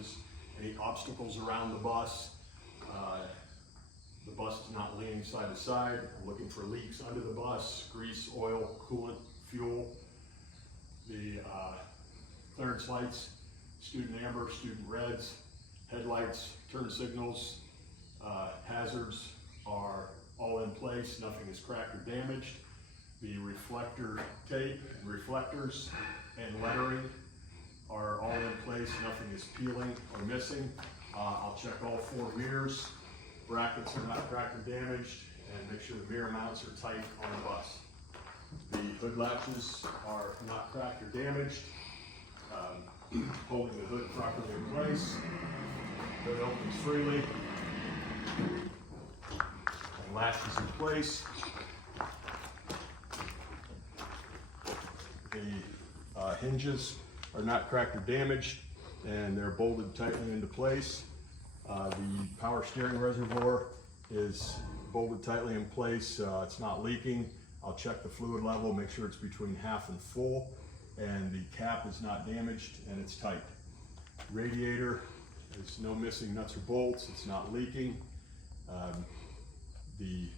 latches, any obstacles around the bus. The bus is not leaning side to side. I'm looking for leaks under the bus, grease, oil, coolant, fuel. The clearance lights, student amber, student reds, headlights, turn signals, hazards are all in place. Nothing is cracked or damaged. The reflector tape and reflectors and lettering are all in place. Nothing is peeling or missing. I'll check all 4 mirrors. Brackets are not cracked or damaged, and make sure the mirror mounts are tight on the bus. The hood latches are not cracked or damaged. Holding the hood properly in place. Hood opens freely. And latch is in place. The hinges are not cracked or damaged, and they're bolted tightly into place. The power steering reservoir is bolted tightly in place. It's not leaking. I'll check the fluid level, make sure it's between half and full, and the cap is not damaged and it's tight. Radiator, there's no missing nuts or bolts. It's not leaking. The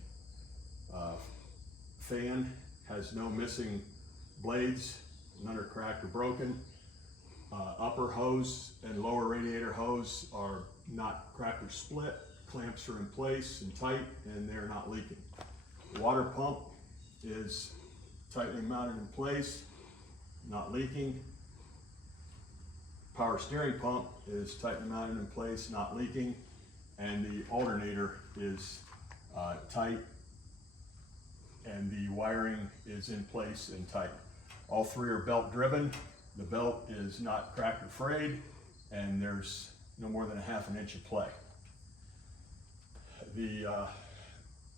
fan has no missing blades. None are cracked or broken. Upper hose and lower radiator hose are not cracked or split. Clamps are in place and tight, and they're not leaking. The water pump is tightly mounted in place, not leaking. Power steering pump is tightly mounted in place, not leaking. And the alternator is tight, and the wiring is in place and tight. All 3 are belt driven. The belt is not cracked or frayed, and there's no more than 1/2 inch of play. The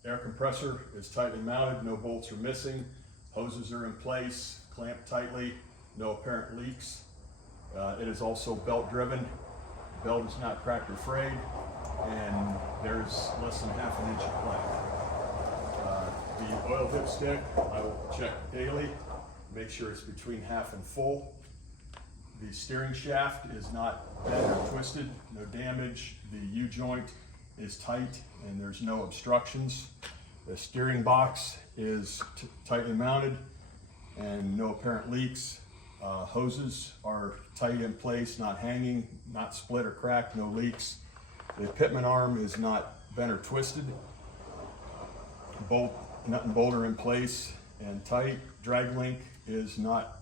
air compressor is tightly mounted, no bolts are missing. Hoses are in place, clamped tightly, no apparent leaks. It is also belt driven. The belt is not cracked or frayed, and there's less than 1/2 inch of play. The oil dipstick, I will check daily, make sure it's between half and full. The steering shaft is not bent or twisted, no damage. The U-joint is tight and there's no obstructions. The steering box is tightly mounted and no apparent leaks. Hoses are tight in place, not hanging, not split or cracked, no leaks. The pitman arm is not bent or twisted. Nut and bolt are in place and tight. Drag link is not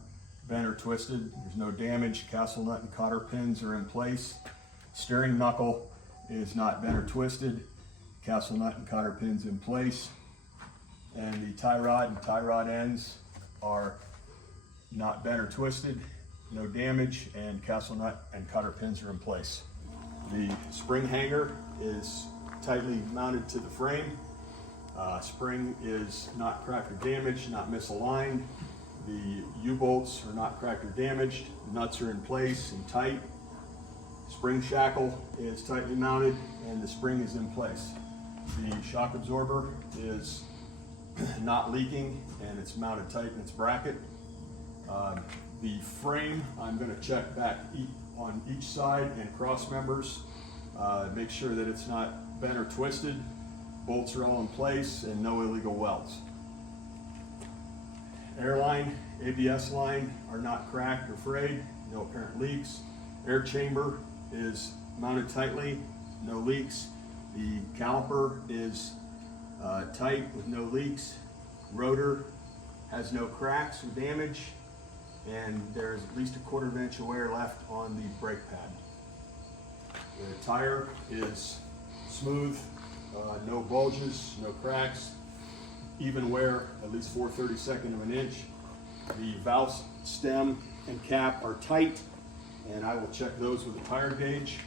bent or twisted. There's no damage. Castle nut and cotter pins are in place. Steering knuckle is not bent or twisted. Castle nut and cotter pins in place. And the tie rod and tie rod ends are not bent or twisted. No damage, and castle nut and cotter pins are in place. The spring hanger is tightly mounted to the frame. Spring is not cracked or damaged, not misaligned. The U-bolts are not cracked or damaged. The nuts are in place and tight. Spring shackle is tightly mounted and the spring is in place. The shock absorber is not leaking and it's mounted tight in its bracket. The frame, I'm going to check back on each side and cross members. Make sure that it's not bent or twisted. Bolts are all in place and no illegal welds. Airline, ABS line are not cracked or frayed, no apparent leaks. Air chamber is mounted tightly, no leaks. The caliper is tight with no leaks. Rotor has no cracks or damage, and there's at least 1/4 inch of wear left on the brake pad. The tire is smooth, no bulges, no cracks, even wear, at least 4/32 of an inch. The valve stem and cap are tight, and I will check those with a tire gauge.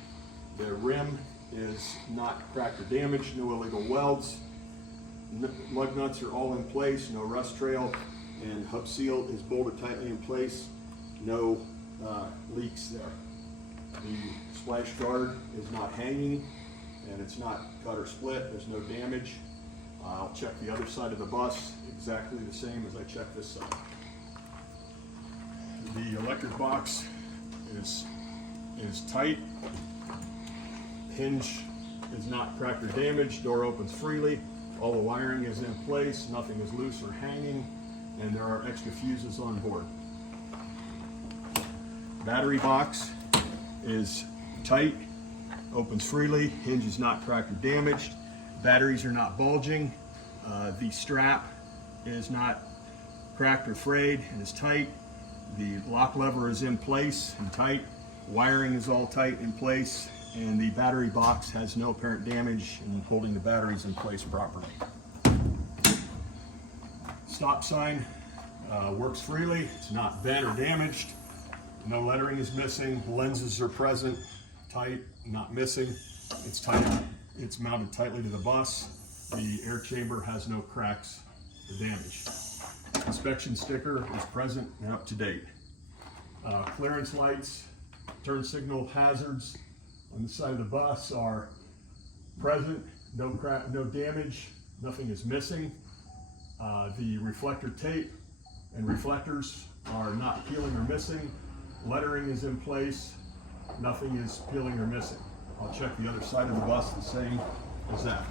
The rim is not cracked or damaged, no illegal welds. Lug nuts are all in place, no rust trail, and hub seal is bolted tightly in place, no leaks there. The splash guard is not hanging, and it's not cut or split, there's no damage. I'll check the other side of the bus exactly the same as I checked this side. The electric box is is tight. Hinge is not cracked or damaged. Door opens freely. All the wiring is in place. Nothing is loose or hanging. And there are extra fuses on board. Battery box is tight. Opens freely. Hinge is not cracked or damaged. Batteries are not bulging. The strap is not cracked or frayed and is tight. The lock lever is in place and tight. Wiring is all tight in place, and the battery box has no apparent damage and holding the batteries in place properly. Stop sign works freely. It's not bent or damaged. No lettering is missing. Lenses are present, tight, not missing. It's tight. It's mounted tightly to the bus. The air chamber has no cracks or damage. Inspection sticker is present and up to date. Clearance lights, turn signal hazards on the side of the bus are present. No crack, no damage. Nothing is missing. The reflector tape and reflectors are not peeling or missing. Lettering is in place. Nothing is peeling or missing. I'll check the other side of the bus the same as that.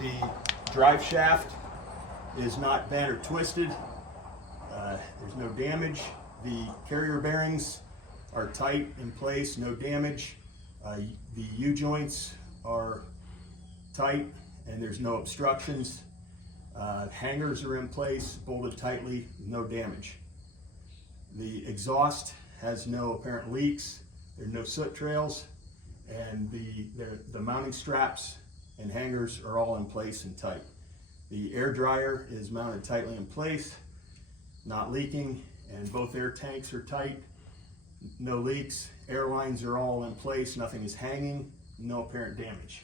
The drive shaft is not bent or twisted. There's no damage. The carrier bearings are tight in place, no damage. The U-joints are tight and there's no obstructions. Hangers are in place, bolted tightly, no damage. The exhaust has no apparent leaks. There are no soot trails, and the mounting straps and hangers are all in place and tight. The air dryer is mounted tightly in place, not leaking, and both air tanks are tight, no leaks. Air lines are all in place, nothing is hanging, no apparent damage.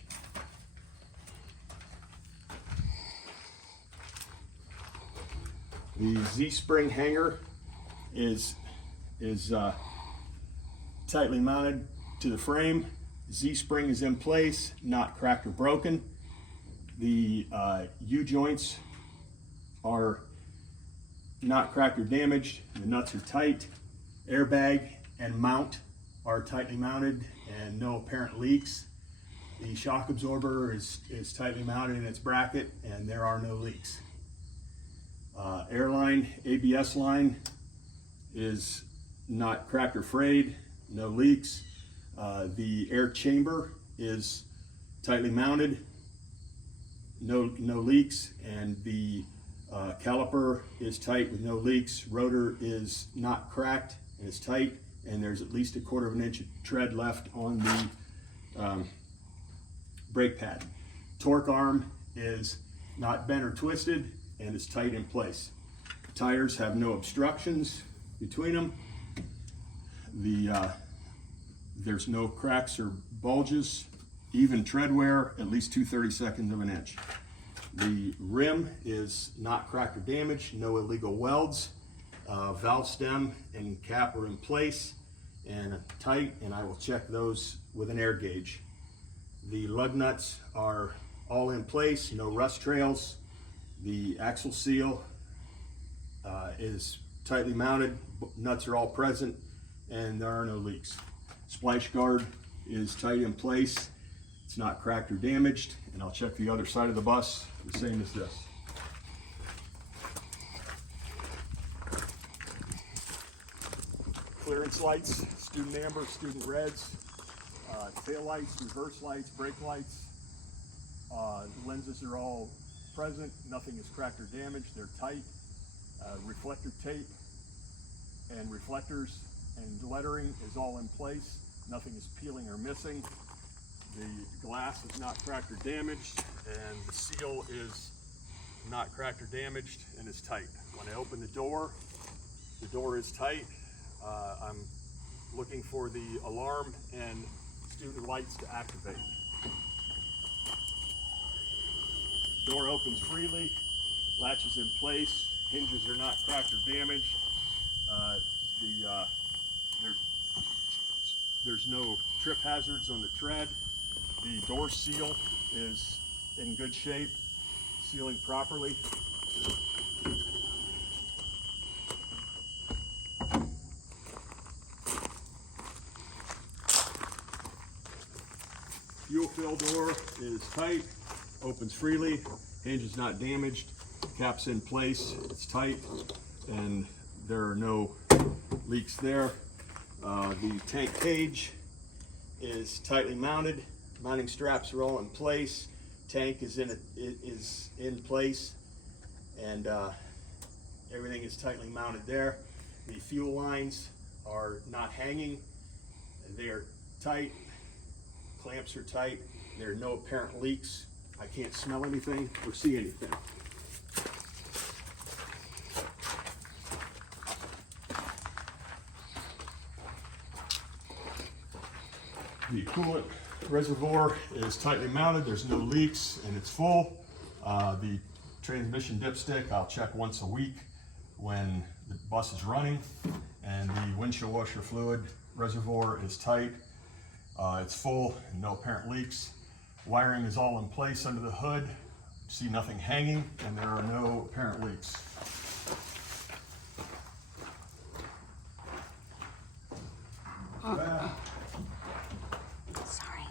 The Z-spring hanger is tightly mounted to the frame. Z-spring is in place, not cracked or broken. The U-joints are not cracked or damaged. The nuts are tight. Airbag and mount are tightly mounted and no apparent leaks. The shock absorber is tightly mounted in its bracket and there are no leaks. Airline, ABS line is not cracked or frayed, no leaks. The air chamber is tightly mounted, no leaks, and the caliper is tight with no leaks. Rotor is not cracked and is tight, and there's at least 1/4 inch of tread left on the brake pad. Torque arm is not bent or twisted and is tight in place. Tires have no obstructions between them. There's no cracks or bulges. Even tread wear, at least 2/32 of an inch. The rim is not cracked or damaged, no illegal welds. Valve stem and cap are in place and tight, and I will check those with an air gauge. The lug nuts are all in place, no rust trails. The axle seal is tightly mounted, nuts are all present, and there are no leaks. Splash guard is tight in place. It's not cracked or damaged, and I'll check the other side of the bus, the same as this. Clearance lights, student amber, student reds, tail lights, reverse lights, brake lights. Lenses are all present, nothing is cracked or damaged, they're tight. Reflector tape and reflectors and lettering is all in place, nothing is peeling or missing. The glass is not cracked or damaged, and the seal is not cracked or damaged and is tight. When I open the door is tight. I'm looking for the alarm and student lights to activate. Door opens freely, latch is in place, hinges are not cracked or damaged. There's no trip hazards on the tread. The door seal is in good shape, sealing properly. fuel fill door is tight, opens freely, hinge is not damaged, cap's in place, it's tight, and there are no leaks there. The tank cage is tightly mounted, mounting straps are all in place, tank is in place, and everything is tightly mounted there. The fuel lines are not hanging, they are tight, clamps are tight, there are no apparent leaks. I can't smell anything or see anything. The coolant reservoir is tightly mounted, there's no leaks, and it's full. The transmission dipstick I'll check once a week when the bus is running, and the windshield washer fluid reservoir is tight. It's full and no apparent leaks. Wiring is all in place under the hood. See nothing hanging, and there are no apparent leaks. Sorry.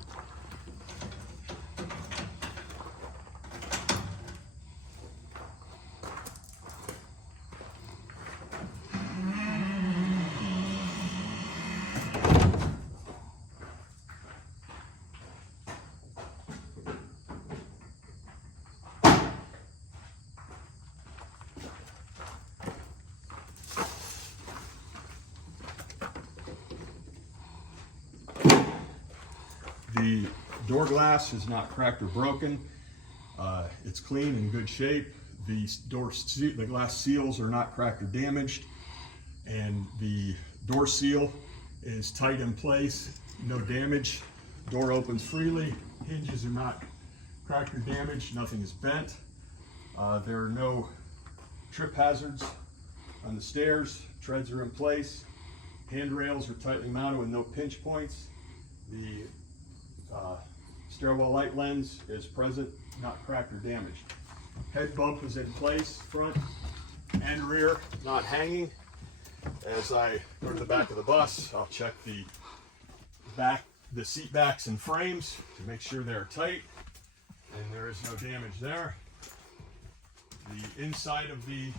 The door glass is not cracked or broken. It's clean and in good shape. The glass seals are not cracked or damaged, and the door seal is tight in place, no damage. Door opens freely, hinges are not cracked or damaged, nothing is bent. There are no trip hazards on the stairs, treads are in place, handrails are tightly mounted with no pinch points. The stairwell light lens is present, not cracked or damaged. Head bump is in place, front and rear, not hanging. As I go to the back of the bus, I'll check the seat backs and frames to make sure they're tight, and there is no damage there. The inside of the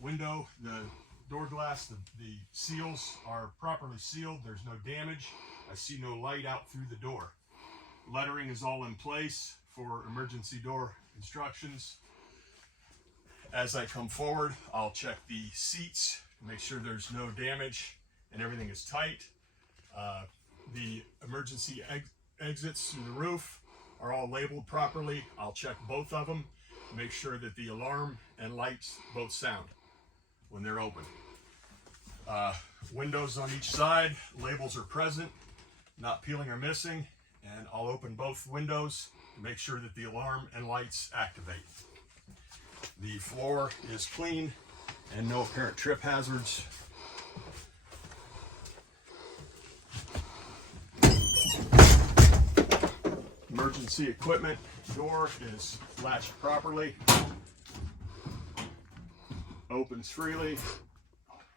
window, the door glass, the seals are properly sealed. There's no damage. I see no light out through the door. Lettering is all in place for emergency door instructions. As I come forward, I'll check the seats to make sure there's no damage and everything is tight. The emergency exits through the roof are all labeled properly. I'll check both of them to make sure that the alarm and lights both sound when they're open. Windows on each side, labels are present, not peeling or missing, and I'll open both windows to make sure that the alarm and lights activate. The floor is clean and no apparent trip hazards. Emergency equipment door is latched properly, opens freely,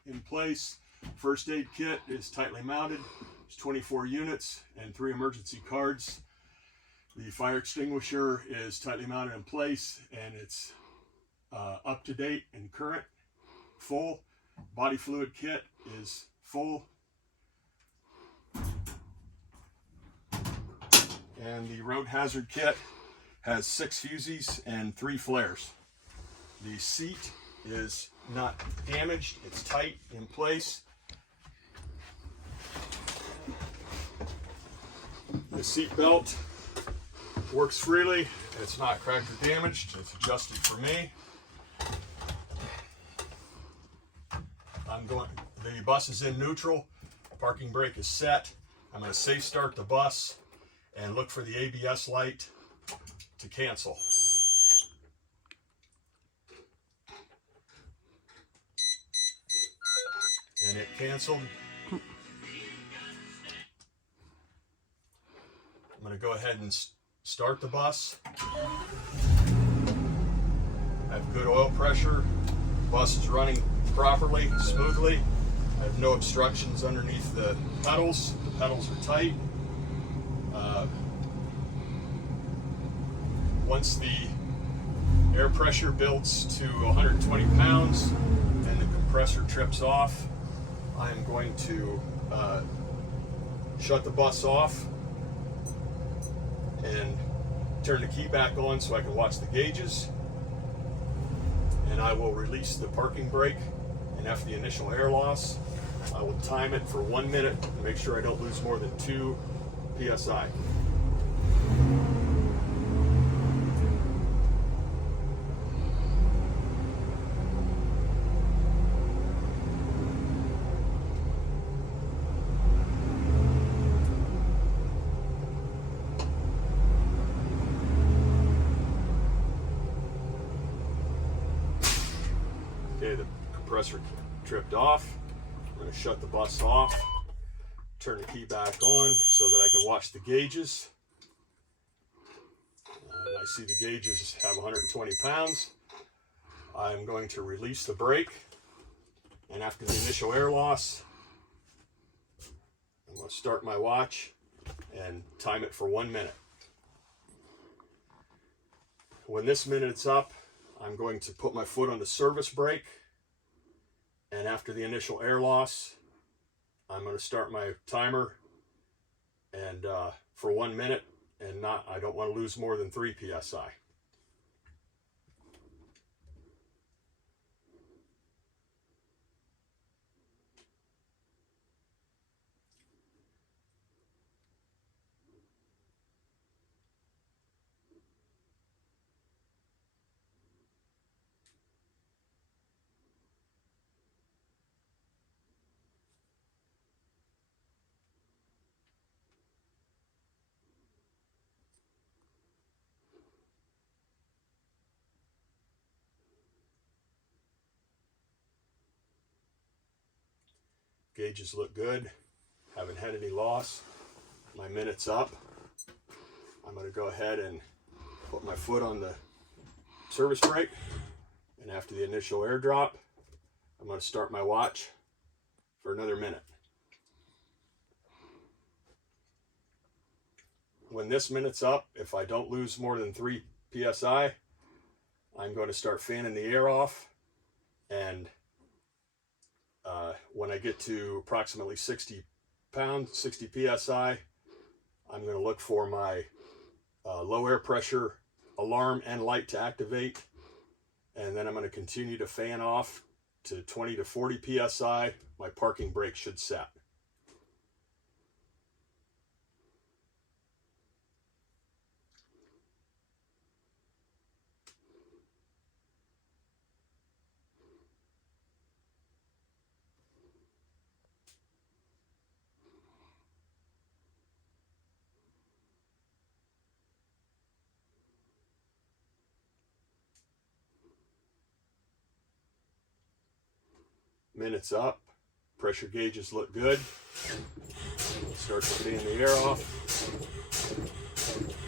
in place. First aid kit is tightly mounted. There's 24 units and 3 emergency cards. The fire extinguisher is tightly mounted in place, and it's up to date and current, full. Body fluid kit is full. And the road hazard kit has 6 fusees and 3 flares. The seat is not damaged, it's tight in place. The seat belt works freely, it's not cracked or damaged, it's adjusted for me. The bus is in neutral, parking brake is set. I'm going to safe start the bus and look for the ABS light to cancel. And it canceled. I'm going to go ahead and start the bus. I have good oil pressure. The bus is running properly, smoothly. I have no obstructions underneath the pedals. The pedals are tight. Once the air pressure builds to 120 pounds and the compressor trips off, I'm going to shut the bus off and turn the key back on so I can watch the gauges. And I will release the parking brake, and after the initial air loss, I will time it for 1 minute to make sure I don't lose more than 2 psi. Okay, the compressor tripped off. I'm going to shut the bus off, turn the key back on so that I can watch the gauges. I see the gauges have 120 pounds. I'm going to release the brake, and after the initial air loss, I'm going to start my watch and time it for 1 minute. When this minute's up, I'm going to put my foot on the service brake, and after the initial air loss, I'm going to start my timer and for 1 minute, and I don't want to lose more than 3 psi. Gauges look good. Haven't had any loss. My minute's up. I'm going to go ahead and put my foot on the service brake, and after the initial air drop, I'm going to start my watch for another minute. When this minute's up, if I don't lose more than 3 psi, I'm going to start fanning the air off, and when I get to approximately 60 pounds, 60 psi, I'm going to look for my low air pressure alarm and light to activate, and then I'm going to continue to fan off to 20 to 40 psi. My parking brake should set. Minutes up, pressure gauges look good. Start to fan the air off.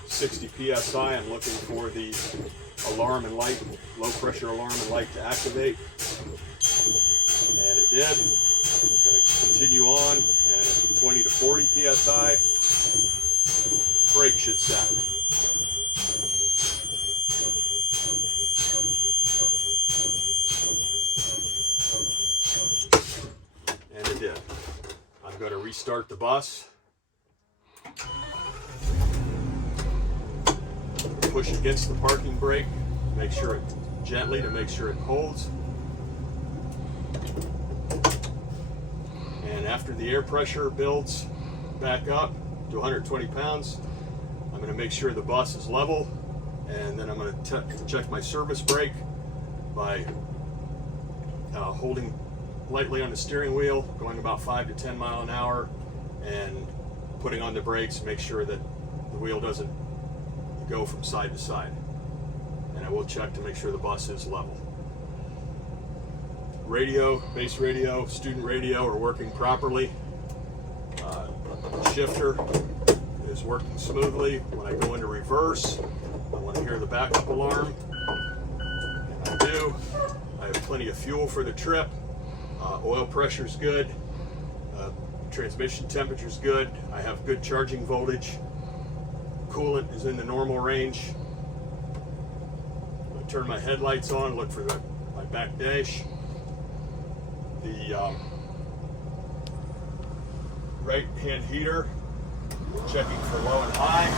60 psi, I'm looking for the alarm and light, low pressure alarm and light to activate. And it did. I'm going to continue on, and 20 to 40 psi, brake should set. Did. I'm going to restart the bus. Push against the parking brake, make sure it gently to make sure it holds. And after the air pressure builds back up to 120 pounds, I'm going to make sure the bus is level, and then I'm going to check my service brake by holding lightly on the steering wheel, going about 5 to 10 miles an hour, and putting on the brakes, make sure that the wheel doesn't go from side to side. And I will check to make sure the bus is level. Radio, base radio, student radio are working properly. Shifter is working smoothly. When I go into reverse, I want to hear the backup alarm, and I do. I have plenty of fuel for the trip. Oil pressure is good. Transmission temperature is good. I have good charging voltage. Coolant is in the normal range. turn my headlights on, look for my back dash. The right hand heater, checking for low and high.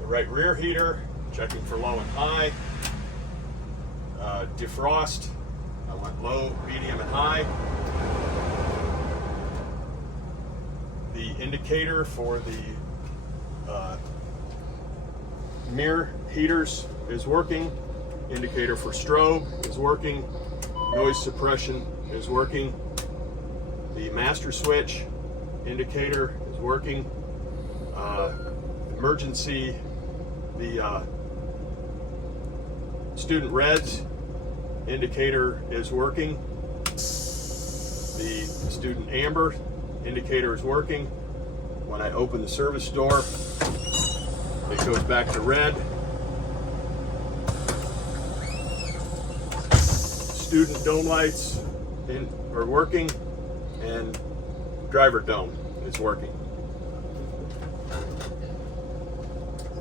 The right rear heater, checking for low and high. Defrost, I want low, medium, and high. The indicator for the mirror heaters is working. Indicator for strobe is working. Noise suppression is working. The master switch indicator is working. Emergency, the student reds indicator is working. The student amber indicator is working. When I open the service door, it goes back to red. Student dome lights are working, and driver dome is working.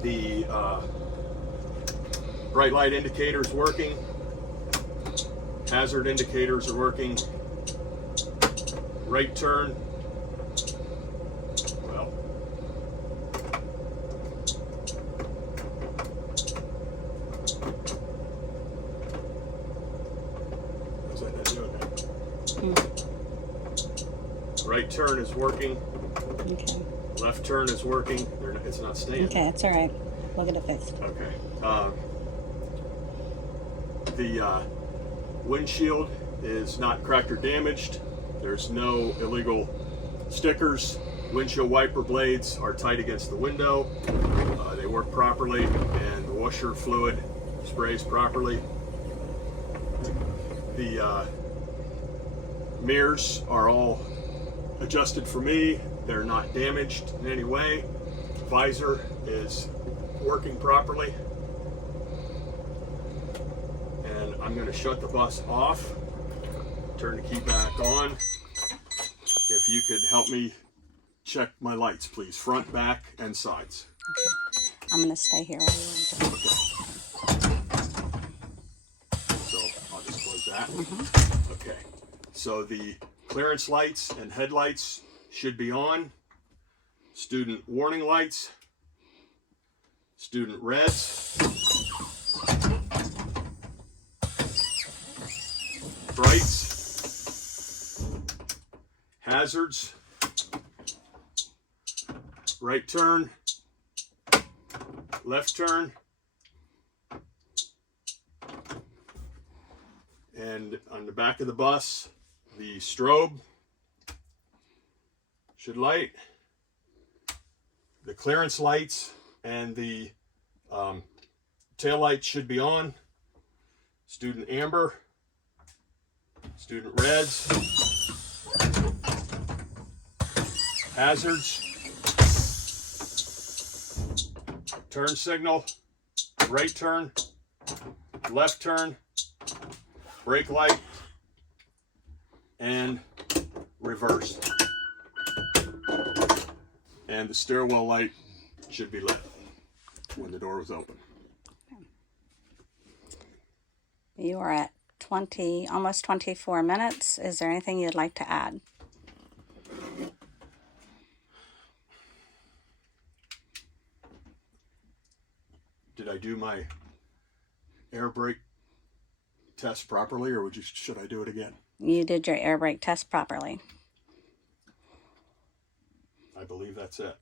The bright light indicator is working. Hazard indicators are working. Right turn. Well, how's that not doing that? Right turn is working. Okay. Left turn is working. It's not staying. Okay, that's all right. We'll get it fixed. Okay. The windshield is not cracked or damaged. There's no illegal stickers. Windshield wiper blades are tight against the window. They work properly, and the washer fluid sprays properly. The mirrors are all adjusted for me. They're not damaged in any way. Visor is working properly. And I'm going to shut the bus off, turn the key back on. If you could help me check my lights, please. Front, back, and sides. Okay. I'm going to stay here while you're on. So I'll just close that. Okay. So the clearance lights and headlights should be on. Student warning lights. Student reds. Brights. Hazards. Right turn. Left turn. And on the back of the bus, the strobe should light. The clearance lights and the tail lights should be on. Student amber, student reds, hazards, turn signal, right turn, left turn, brake light, and reverse. And the stairwell light should be lit when the door was open. You are at almost 24 minutes. Is there anything you'd like to add? Did I do my air brake test properly, or should I do it again? You did your air brake test properly. I believe that's it.